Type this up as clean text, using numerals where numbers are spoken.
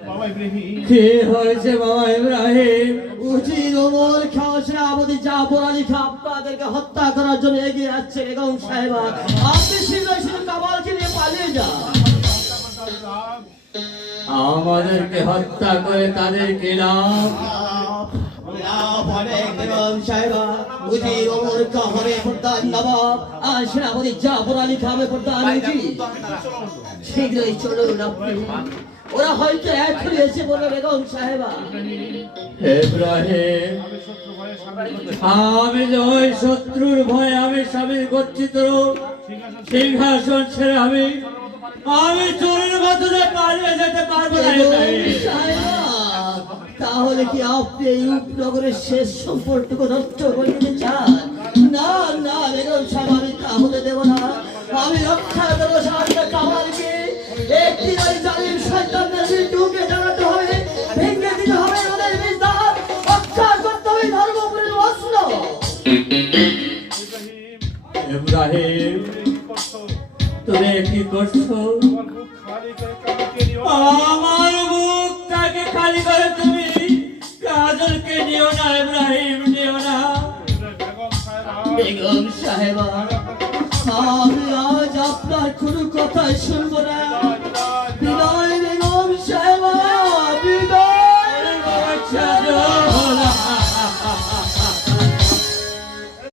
কি হয়েছে বাবা ইব্রাহিম? উজির ওমর খাওয়াবতী জাফর আলী খাঁ আপনাদেরকে হত্যা করার জন্য এগিয়ে যাচ্ছে বেগম সাহেবা। আপনি শীঘ্রই শুধু কামালকে নিয়ে পালিয়ে যান। আমাদেরকে হত্যা করে তাদের কি লাভ? বেগম সাহেবা উজির ওমর খাঁ হবে প্রধান নবাব আর সেনাপতি জাফর আলী খাঁ হবে প্রধান উজির। শীঘ্রই চলুন আপনি। ওরা হয়তো এখনই এসে বলবে বেগম সাহেবা। ইব্রাহিম, আমি যে ওই শত্রুর ভয়ে আমি স্বামী গচ্ছিত সিংহাসন ছেড়ে আমি চোরের মধ্যে পালিয়ে যেতে পারবো না। তাহলে কি আপনি এই রূপনগরের শেষ সম্পর্কটুকু নষ্ট করে দিতে চান? না না বেগম সাহেব, আমি তাহলে দেব না। আমি রক্ষা দেবো সাহায্য কামালকে। একটি ওই জালিম শয়তানদের মৃত্যুকে জানাতে হবে, ভেঙে দিতে হবে ওদের বিস্তার, রক্ষা করতে হবে ধর্মপুরের অস্ত্র। ইব্রাহিম, তুমি কি করছো? আমার বুকটাকে খালি করে তুমি কাজলকে নিও না ইব্রাহিম, নিও না। বেগম সাহেবা